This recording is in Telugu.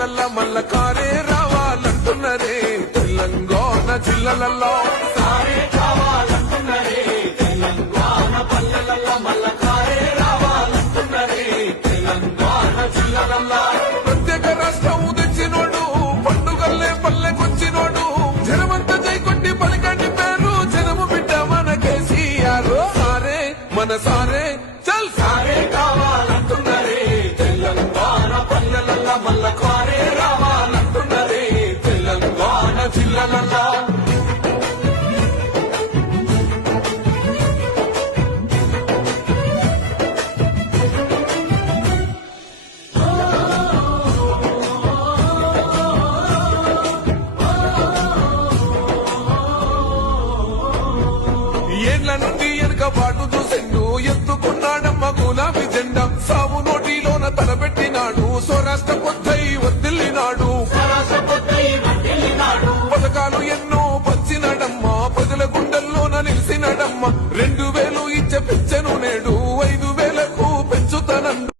పల్లెలల్ల మల్ల కారే రావాలంటున్నరే తెలంగాణ జిల్లలల్లో సారే కావాలంటున్నరే తెలంగాణ పల్లెలల్ల మల్ల కారే రావాలంటున్నరే తెలంగాణ జిల్లలల్లా ప్రత్యేక రాష్ట్రం తెచ్చినోడు పండుగల్లే పల్లెకొచ్చినోడు జనమంతా జైకొట్టి పలికండి పేరు జనము బిడ్డ మన కేసీఆర్ సారే మన సారే చల్ సారే కావాలంటున్నరే తెలంగాణ పల్లెలల్ల మల్ల కారే రావాలంటున్నరే తెలంగాణ జిల్లలల్లా ఏళ్ల నుండి వెనుక పాటు చూసిండు ఎత్తు